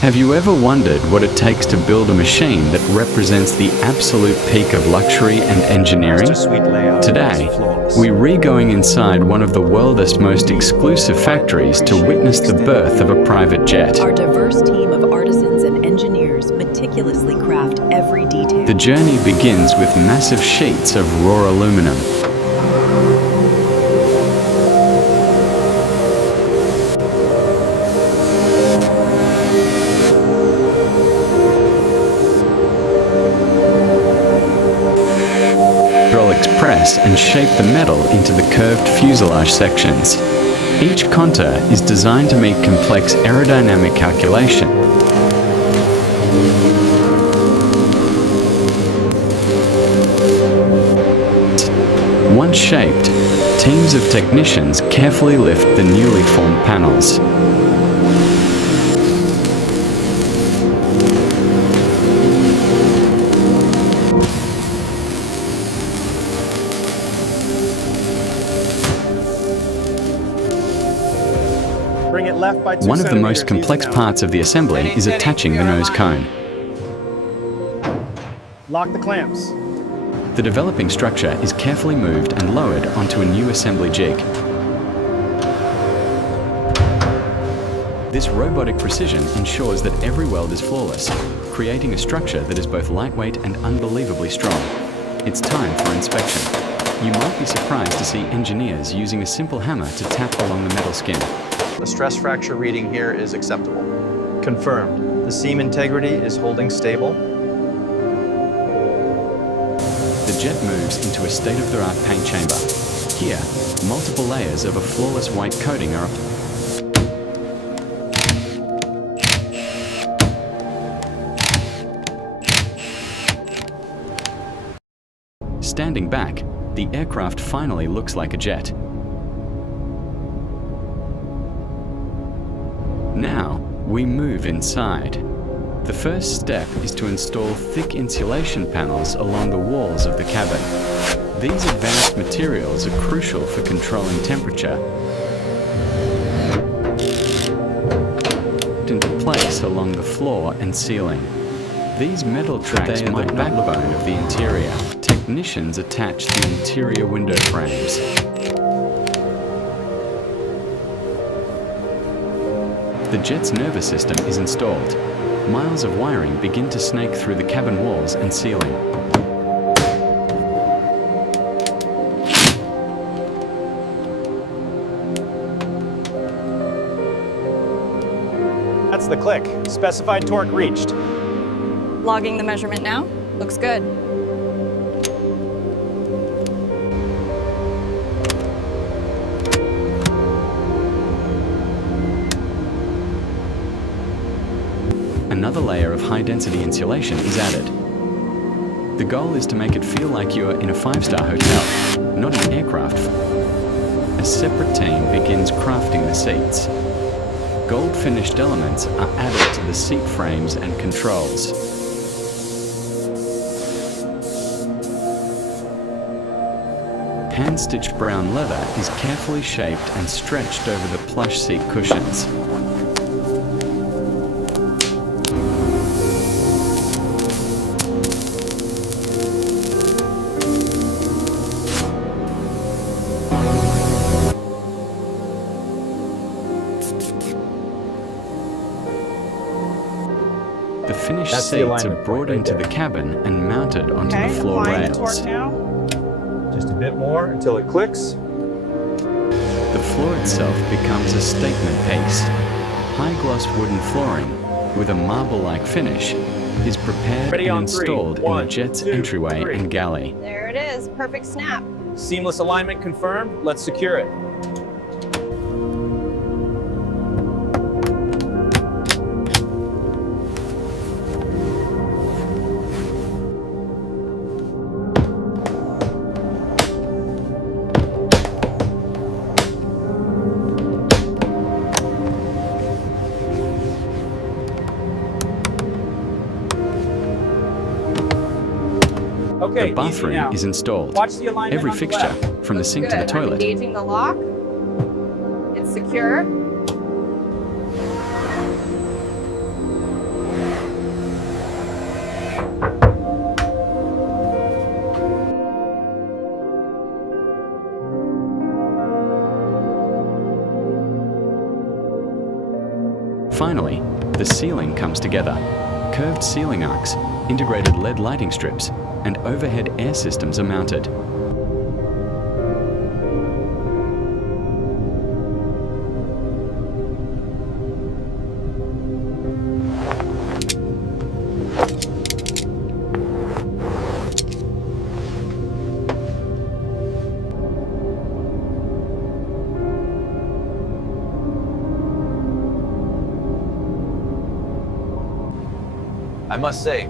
Have you ever wondered what it takes to build a machine that represents the absolute peak of luxury and engineering? Today, we're going inside one of the world's most exclusive factories to witness the birth of a private jet. Our diverse team of artisans and engineers meticulously craft every detail. The journey begins with massive sheets of raw aluminum. Press and shape the metal into the curved fuselage sections. Each contour is designed to meet complex aerodynamic calculation. Once shaped, teams of technicians carefully lift the newly formed panels. One of the most complex parts of the assembly is attaching the nose cone. Lock the clamps. The developing structure is carefully moved and lowered onto a new assembly jig. This robotic precision ensures that every weld is flawless, creating a structure that is both lightweight and unbelievably strong. It's time for inspection. You might be surprised to see engineers using a simple hammer to tap along the metal skin. The stress fracture reading here is acceptable. Confirmed. The seam integrity is holding stable. The jet moves into a state-of-the-art paint chamber. Here, multiple layers of a flawless white coating are applied. Standing back, the aircraft finally looks like a jet. Now, we move inside. The first step is to install thick insulation panels along the walls of the cabin. These advanced materials are crucial for controlling temperature. Into place along the floor and ceiling. These metal tracks are the backbone of the interior. Technicians attach the interior window frames. The jet's nervous system is installed. Miles of wiring begin to snake through the cabin walls and ceiling. That's the click. Specified torque reached. Logging the measurement now. Looks good. Another layer of high-density insulation is added. The goal is to make it feel like you're in a five-star hotel, not an aircraft. A separate team begins crafting the seats. Gold-finished elements are added to the seat frames and controls. Hand-stitched brown leather is carefully shaped and stretched over the plush seat cushions. The finished seats are brought into the cabin and mounted onto the floor rails. Just a bit more until it clicks. The floor itself becomes a statement piece. High-gloss wooden flooring, with a marble-like finish, is prepared and installed in the jet's entryway and galley. There it is. Perfect snap. Seamless alignment confirmed. Let's secure it. The bathroom is installed. Every fixture, from the sink to the toilet. Engaging the lock. It's secure. Finally, the ceiling comes together. Curved ceiling arcs, integrated LED lighting strips, and overhead air systems are mounted. I must say,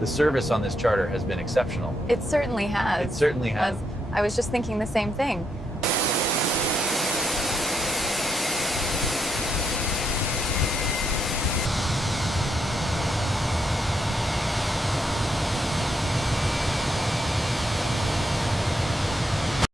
the service on this charter has been exceptional. It certainly has. It certainly has. I was just thinking the same thing.